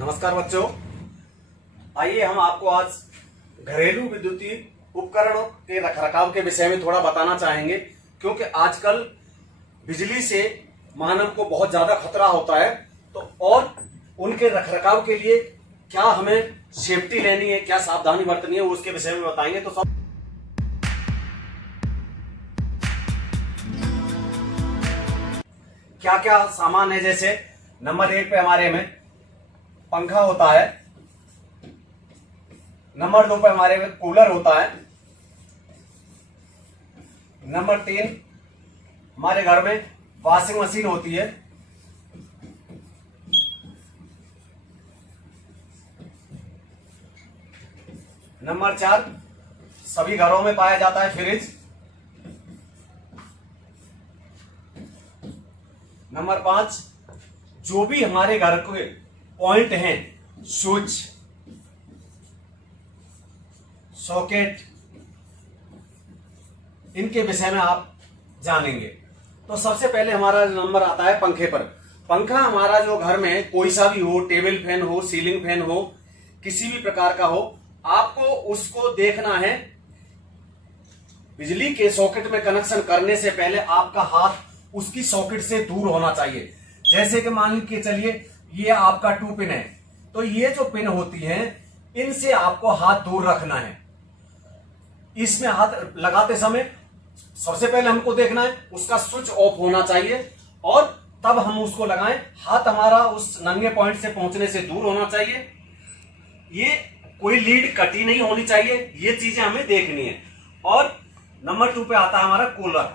नमस्कार बच्चों, आइए हम आपको आज घरेलू विद्युतीय उपकरणों के रखरखाव के विषय में थोड़ा बताना चाहेंगे, क्योंकि आजकल बिजली से मानव को बहुत ज्यादा खतरा होता है। तो और उनके रखरखाव के लिए क्या हमें सेफ्टी लेनी है, क्या सावधानी बरतनी है, उसके विषय में बताएंगे। तो सब क्या क्या सामान है, जैसे नंबर 1 पे हमारे में पंखा होता है, नंबर 2 पे हमारे में कूलर होता है, नंबर 3 हमारे घर में वॉशिंग मशीन होती है, नंबर 4 सभी घरों में पाया जाता है फ्रिज, नंबर 5 जो भी हमारे घर के पॉइंट हैं, स्विच, सॉकेट, इनके विषय में आप जानेंगे। तो सबसे पहले हमारा नंबर आता है पंखे पर। पंखा हमारा जो घर में कोई सा भी हो, टेबल फैन हो, सीलिंग फैन हो, किसी भी प्रकार का हो, आपको उसको देखना है। बिजली के सॉकेट में कनेक्शन करने से पहले आपका हाथ उसकी सॉकेट से दूर होना चाहिए। जैसे कि मान के चलिए ये आपका 2 पिन है, तो ये जो पिन होती है इनसे आपको हाथ दूर रखना है। इसमें हाथ लगाते समय सबसे पहले हमको देखना है उसका स्विच ऑफ होना चाहिए और तब हम उसको लगाएं। हाथ हमारा उस नंगे पॉइंट से पहुंचने से दूर होना चाहिए। ये कोई लीड कटी नहीं होनी चाहिए, ये चीजें हमें देखनी है। और नंबर 2 पे आता है हमारा कूलर।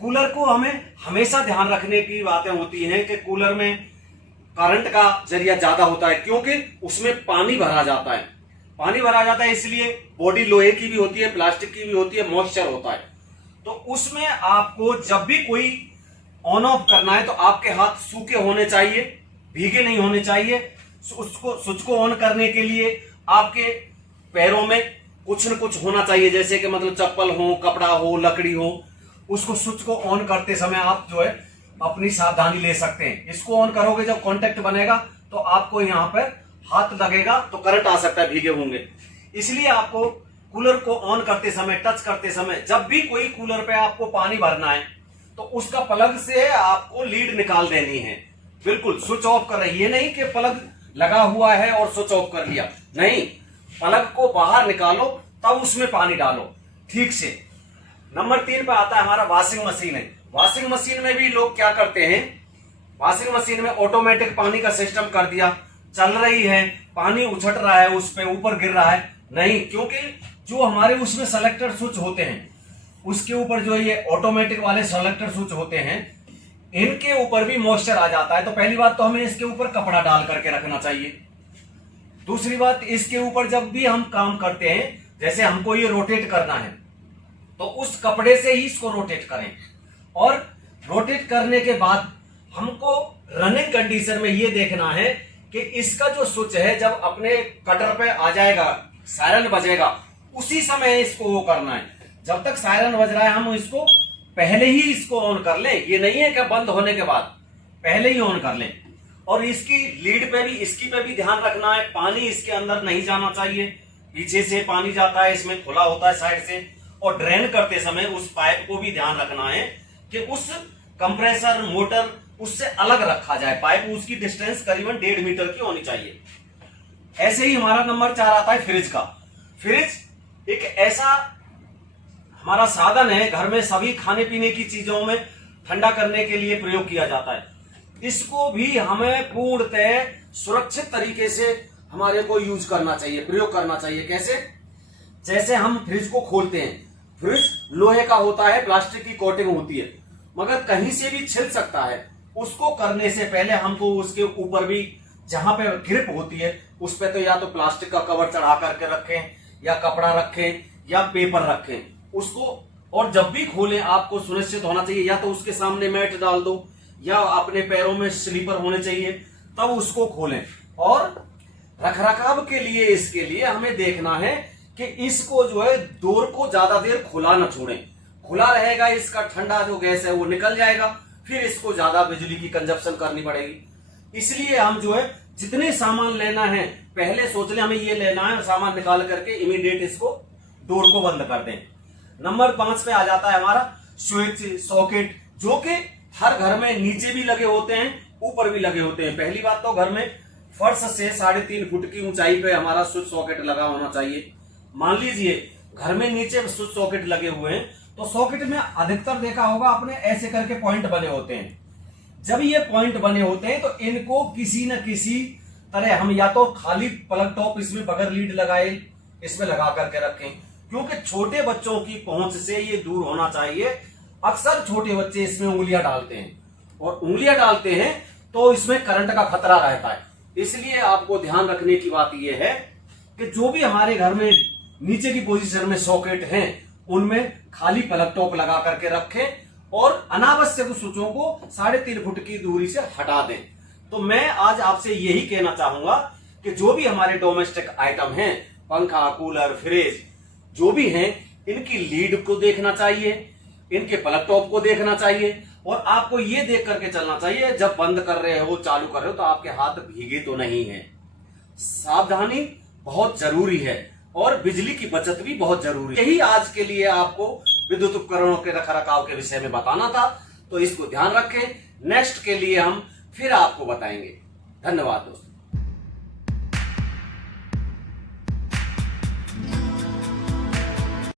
कूलर को हमें हमेशा ध्यान रखने की बातें होती हैं कि कूलर में करंट का जरिया ज्यादा होता है, क्योंकि उसमें पानी भरा जाता है। पानी भरा जाता है इसलिए बॉडी लोहे की भी होती है, प्लास्टिक की भी होती है, मॉइस्चर होता है। तो उसमें आपको जब भी कोई ऑन ऑफ करना है तो आपके हाथ सूखे होने चाहिए, भीगे नहीं होने चाहिए। उसको स्विच को ऑन करने के लिए आपके पैरों में कुछ न कुछ होना चाहिए, जैसे कि मतलब चप्पल हो, कपड़ा हो, लकड़ी हो। उसको स्विच को ऑन करते समय आप जो है अपनी सावधानी ले सकते हैं। इसको ऑन करोगे, जब कांटेक्ट बनेगा तो आपको यहाँ पर हाथ लगेगा तो करंट आ सकता है, भीगे होंगे। इसलिए आपको कूलर को ऑन करते समय, टच करते समय, जब भी कोई कूलर पे आपको पानी भरना है तो उसका प्लग से आपको लीड निकाल देनी है। बिल्कुल स्विच ऑफ कर रही है, नहीं कि प्लग लगा हुआ है और स्विच ऑफ कर लिया, नहीं। प्लग को बाहर निकालो तब उसमें पानी डालो ठीक से। नंबर 3 पे आता है हमारा वॉशिंग मशीन है। वॉशिंग मशीन में भी लोग क्या करते हैं, वॉशिंग मशीन में ऑटोमेटिक पानी का सिस्टम कर दिया, चल रही है, पानी उछट रहा है, उस पे ऊपर गिर रहा है, नहीं। क्योंकि जो हमारे उसमें सेलेक्टर स्विच होते हैं, उसके ऊपर जो ये ऑटोमेटिक वाले सेलेक्टर स्विच होते हैं, इनके ऊपर भी मॉइस्चर आ जाता है। तो पहली बात तो हमें इसके ऊपर कपड़ा डाल करके रखना चाहिए। दूसरी बात, इसके ऊपर जब भी हम काम करते हैं, जैसे हमको ये रोटेट करना है तो उस कपड़े से ही इसको रोटेट करें। और रोटेट करने के बाद हमको रनिंग कंडीशन में ये देखना है कि इसका जो स्विच है जब अपने कटर पे आ जाएगा, सायरन बजेगा, उसी समय इसको वो करना है। जब तक सायरन बज रहा है हम इसको पहले ही इसको ऑन कर लें। ये नहीं है कि बंद होने के बाद, पहले ही ऑन कर लें। और इसकी लीड पे भी, इसकी पे भी ध्यान रखना है, पानी इसके अंदर नहीं जाना चाहिए। पीछे से पानी जाता है, इसमें खुला होता है साइड से। और ड्रेन करते समय उस पाइप को भी ध्यान रखना है कि उस कंप्रेसर मोटर उससे अलग रखा जाए। पाइप उसकी डिस्टेंस करीबन 1.5 मीटर की होनी चाहिए। ऐसे ही हमारा नंबर 4 आता है फ्रिज का। फ्रिज एक ऐसा हमारा साधन है, घर में सभी खाने पीने की चीजों में ठंडा करने के लिए प्रयोग किया जाता है। इसको भी हमें पूर्णतः सुरक्षित तरीके से हमारे को यूज करना चाहिए, प्रयोग करना चाहिए। कैसे? जैसे हम फ्रिज को खोलते हैं, फ्रिज लोहे का होता है, प्लास्टिक की कोटिंग होती है, मगर कहीं से भी छिल सकता है। उसको करने से पहले हमको उसके ऊपर भी जहां पे ग्रिप होती है उस पे तो या तो प्लास्टिक का कवर चढ़ा करके रखें, या कपड़ा रखें, या पेपर रखें उसको। और जब भी खोलें आपको सुनिश्चित होना चाहिए या तो उसके सामने मैट डाल दो या अपने पैरों में स्लीपर होने चाहिए, तब उसको खोलें। और रखरखाव के लिए, इसके लिए हमें देखना है कि इसको जो है डोर को ज्यादा देर खुला न छोड़ें। खुला रहेगा इसका ठंडा जो गैस है वो निकल जाएगा, फिर इसको ज्यादा बिजली की कंजप्शन करनी पड़ेगी। इसलिए हम जो है जितने सामान लेना है पहले सोच ले हमें ये लेना है, सामान निकाल करके इमीडिएट इसको डोर को बंद कर दें। नंबर 5 पे आ जाता है हमारा स्विच सॉकेट, जो कि हर घर में नीचे भी लगे होते हैं, ऊपर भी लगे होते हैं। पहली बात तो घर में फर्श से 3.5 फुट की ऊंचाई पे हमारा स्विच सॉकेट लगा होना चाहिए। मान लीजिए घर में नीचे स्विच सॉकेट लगे हुए हैं, तो सॉकेट में अधिकतर देखा होगा आपने ऐसे करके पॉइंट बने होते हैं। जब ये पॉइंट बने होते हैं तो इनको किसी न किसी तरह हम या तो खाली प्लग टॉप इसमें बगैर लीड लगाए इसमें लगा करके रखें, क्योंकि छोटे बच्चों की पहुंच से ये दूर होना चाहिए। अक्सर छोटे बच्चे इसमें उंगलियां डालते हैं, और उंगलियां डालते हैं तो इसमें करंट का खतरा रहता है। इसलिए आपको ध्यान रखने की बात यह है कि जो भी हमारे घर में नीचे की पोजीशन में सॉकेट हैं उनमें खाली प्लग टॉप लगा करके रखें, और अनावश्यक स्विचों को 3.5 फुट की दूरी से हटा दें। तो मैं आज आपसे यही कहना चाहूंगा कि जो भी हमारे डोमेस्टिक आइटम हैं, पंखा, कूलर, फ्रिज जो भी हैं, इनकी लीड को देखना चाहिए, इनके प्लग टॉप को देखना चाहिए, और आपको ये देख करके चलना चाहिए जब बंद कर रहे हो चालू कर रहे हो तो आपके हाथ भीगे तो नहीं है। सावधानी बहुत जरूरी है और बिजली की बचत भी बहुत जरूरी है। यही आज के लिए आपको विद्युत उपकरणों के रखरखाव के विषय में बताना था, तो इसको ध्यान रखें। नेक्स्ट के लिए हम फिर आपको बताएंगे। धन्यवाद दोस्तों।